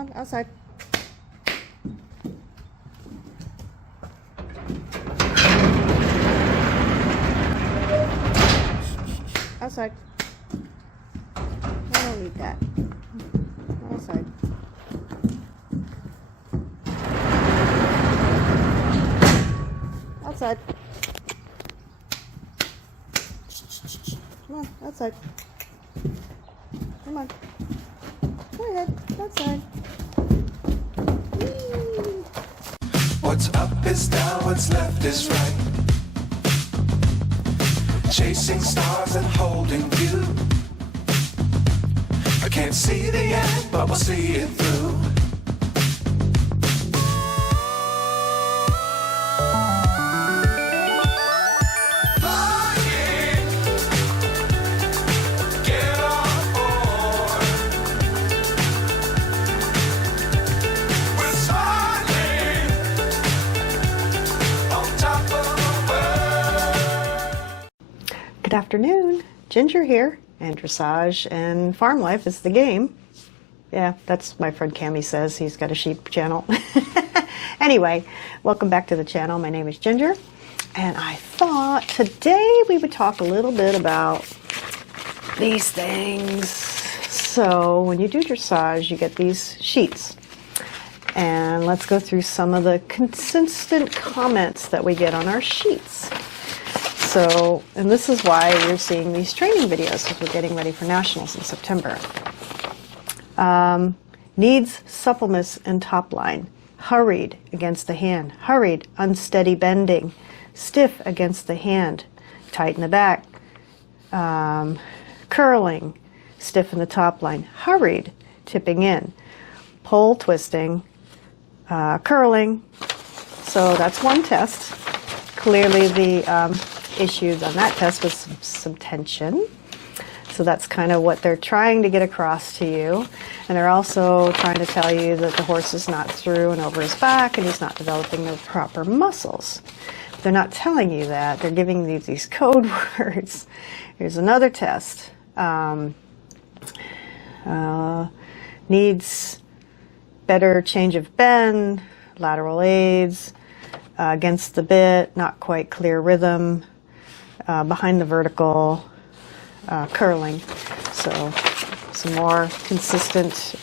on, outside. Outside. I don't need that. Outside. Outside. Come on, outside. Come on. Go ahead, outside. Whee! What's up is down, what's left is right. Chasing stars and holding you. I can't see the end, but we'll see it through. Flying, get on board. We're smiling on top of the world. Good afternoon, Ginger here, and Dressage and Farm Life is the game. Yeah, that's my friend Cammy says. He's got a sheep channel. Anyway, welcome back to the channel. My name is Ginger, and I thought today we would talk a little bit about these things. So when you do dressage, you get these sheets. And let's go through some of the consistent comments that we get on our sheets. So, and this is why you're seeing these training videos, because we're getting ready for nationals in September. Needs suppleness in top line. Hurried against the hand. Hurried, unsteady bending. Stiff against the hand. Tight in the back. Curling. Stiff in the top line. Hurried, tipping in. Pole twisting. Curling. So that's one test. Clearly the issues on that test was some tension. So that's kind of what they're trying to get across to you. And they're also trying to tell you that the horse is not through and over his back and he's not developing the proper muscles. But they're not telling you that. They're giving you these code words. Here's another test. Needs better change of bend, lateral aids, against the bit, not quite clear rhythm, behind the vertical, curling. So some more consistent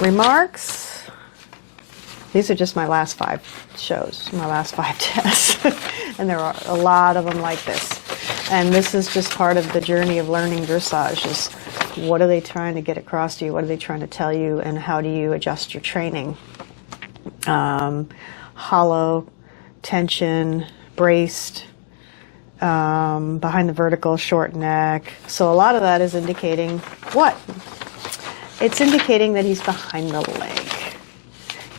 remarks. These are just my last 5 shows, my last 5 tests. And there are a lot of them like this. And this is just part of the journey of learning dressage, is what are they trying to get across to you? What are they trying to tell you? And how do you adjust your training? Hollow, tension, braced, behind the vertical, short neck. So a lot of that is indicating what? It's indicating that he's behind the leg.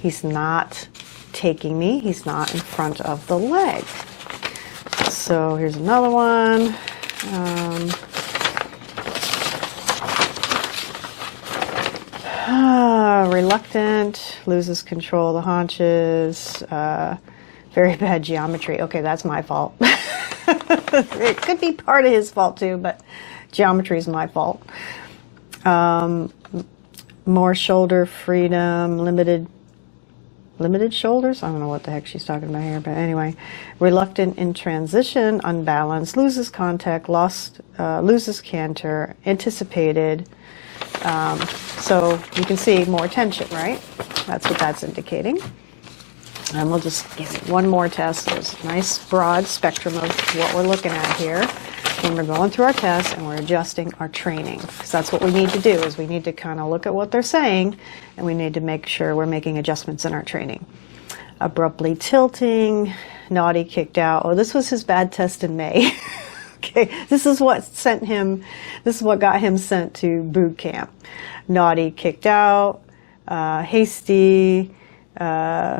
He's not taking me. He's not in front of the leg. So here's another one. Reluctant, loses control of the haunches, very bad geometry. Okay, that's my fault. It could be part of his fault too, but geometry is my fault. More shoulder freedom, limited shoulders. I don't know what the heck she's talking about here, but anyway. Reluctant in transition, unbalanced, loses contact, loses canter, anticipated. So you can see more tension, right? That's what that's indicating. And we'll just give it one more test. There's a nice broad spectrum of what we're looking at here. And we're going through our tests and we're adjusting our training. Because that's what we need to do, is we need to kind of look at what they're saying and we need to make sure we're making adjustments in our training. Abruptly tilting, naughty, kicked out. Oh, this was his bad test in May. Okay, this is what sent him, this is what got him sent to boot camp. Naughty, kicked out, hasty, better,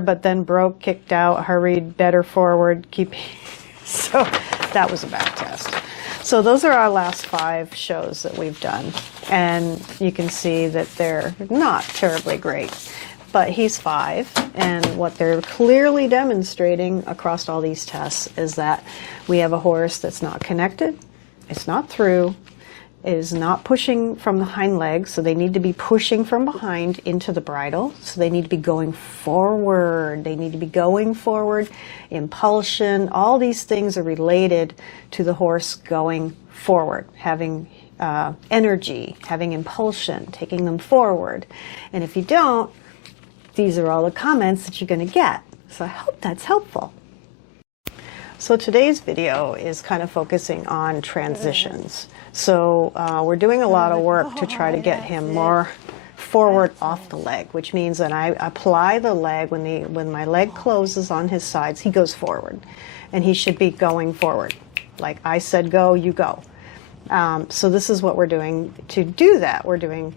but then broke, kicked out, hurried, better, forward, keep. So that was a bad test. So those are our last 5 shows that we've done. And you can see that they're not terribly great. But he's 5, and what they're clearly demonstrating across all these tests is that we have a horse that's not connected, it's not through, is not pushing from the hind legs, so they need to be pushing from behind into the bridle. So they need to be going forward. They need to be going forward. Impulsion, all these things are related to the horse going forward, having energy, having impulsion, taking them forward. And if you don't, these are all the comments that you're going to get. So I hope that's helpful. So today's video is kind of focusing on transitions. So we're doing a lot of work to try to get him more forward off the leg, which means that I apply the leg when my leg closes on his sides, he goes forward, and he should be going forward. Like I said, go, you go. So this is what we're doing to do that. We're doing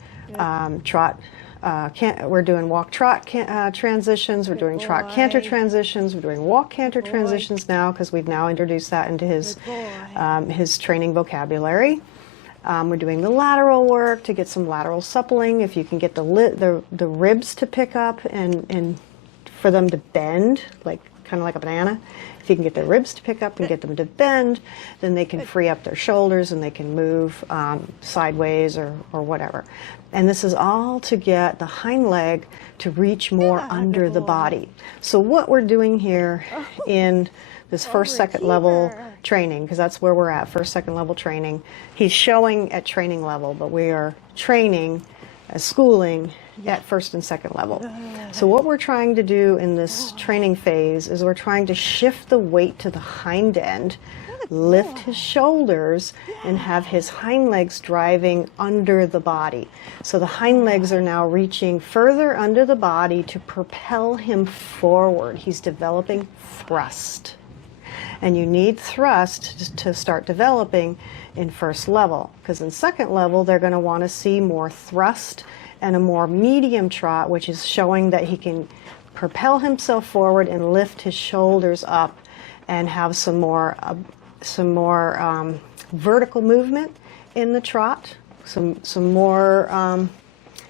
trot. We're doing walk trot transitions, we're doing trot canter transitions, we're doing walk canter transitions now because we've now introduced that into his training vocabulary. We're doing the lateral work to get some lateral suppling. If you can get the ribs to pick up and for them to bend, like kind of like a banana. If you can get the ribs to pick up and get them to bend, then they can free up their shoulders and they can move sideways or whatever. And this is all to get the hind leg to reach more under the body. So what we're doing here in this first, second level training, because that's where we're at, first, second level training. He's showing at training level, but we are training schooling at first and second level. So what we're trying to do in this training phase is we're trying to shift the weight to the hind end, lift his shoulders, and have his hind legs driving under the body. So the hind legs are now reaching further under the body to propel him forward. He's developing thrust. And you need thrust to start developing in first level, because in second level they're going to want to see more thrust and a more medium trot, which is showing that he can propel himself forward and lift his shoulders up and have some more vertical movement in the trot. Some more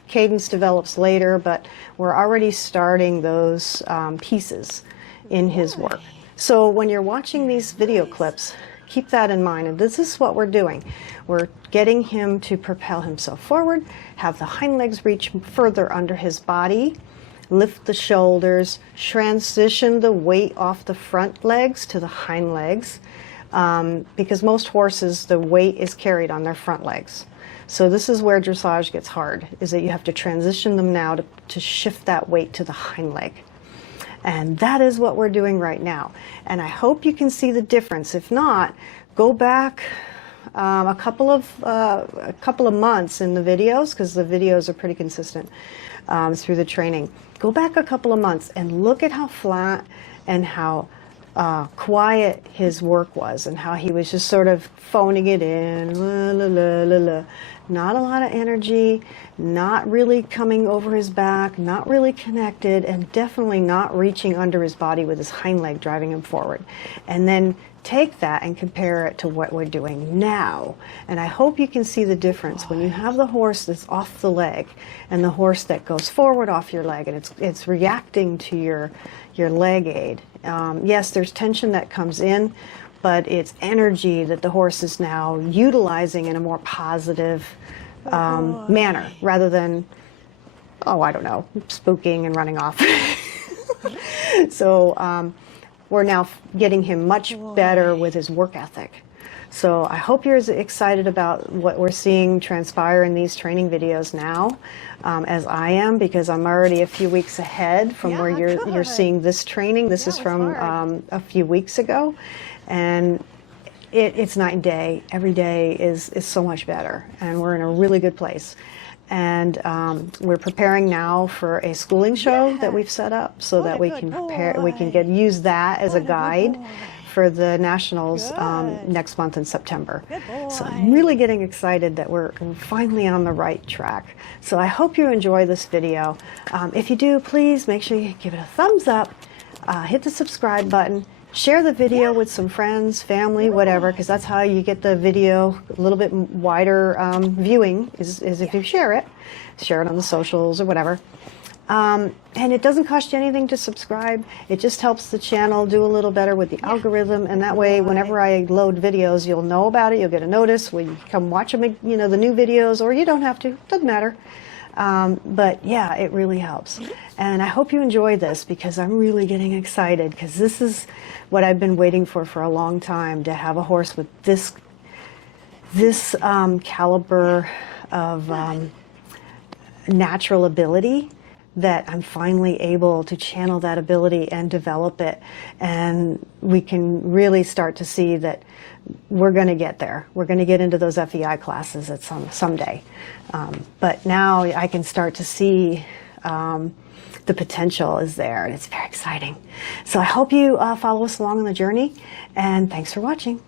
cadence develops later, but we're already starting those pieces in his work. So when you're watching these video clips, keep that in mind. And this is what we're doing. We're getting him to propel himself forward, have the hind legs reach further under his body, lift the shoulders, transition the weight off the front legs to the hind legs, because most horses, the weight is carried on their front legs. So this is where dressage gets hard, is that you have to transition them now to shift that weight to the hind leg. And that is what we're doing right now. And I hope you can see the difference. If not, go back a couple of months in the videos, because the videos are pretty consistent through the training. Go back a couple of months and look at how flat and how quiet his work was, and how he was just sort of phoning it in, la, la, la, la, la. Not a lot of energy, not really coming over his back, not really connected, and definitely not reaching under his body with his hind leg driving him forward. And then take that and compare it to what we're doing now. And I hope you can see the difference when you have the horse that's off the leg and the horse that goes forward off your leg, and it's reacting to your leg aid. Yes, there's tension that comes in, but it's energy that the horse is now utilizing in a more positive manner, rather than, oh, I don't know, spooking and running off. So we're now getting him much better with his work ethic. So I hope you're as excited about what we're seeing transpire in these training videos now as I am, because I'm already a few weeks ahead from where you're seeing this training. This is from a few weeks ago, and it's night and day. Every day is so much better, and we're in a really good place. And we're preparing now for a schooling show that we've set up, so that we can use that as a guide for the nationals next month in September. So I'm really getting excited that we're finally on the right track. So I hope you enjoy this video. If you do, please make sure you give it a thumbs up, hit the subscribe button, share the video with some friends, family, whatever, because that's how you get the video a little bit wider viewing, is if you share it on the socials or whatever. And it doesn't cost you anything to subscribe. It just helps the channel do a little better with the algorithm, and that way whenever I load videos, you'll know about it. You'll get a notice when you come watch them, you know, the new videos, or you don't have to. Doesn't matter. But yeah, it really helps. And I hope you enjoy this, because I'm really getting excited, because this is what I've been waiting for a long time, to have a horse with this caliber of natural ability, that I'm finally able to channel that ability and develop it. And we can really start to see that we're going to get there. We're going to get into those FEI classes at someday. But now I can start to see the potential is there, and it's very exciting. So I hope you follow us along on the journey, and thanks for watching.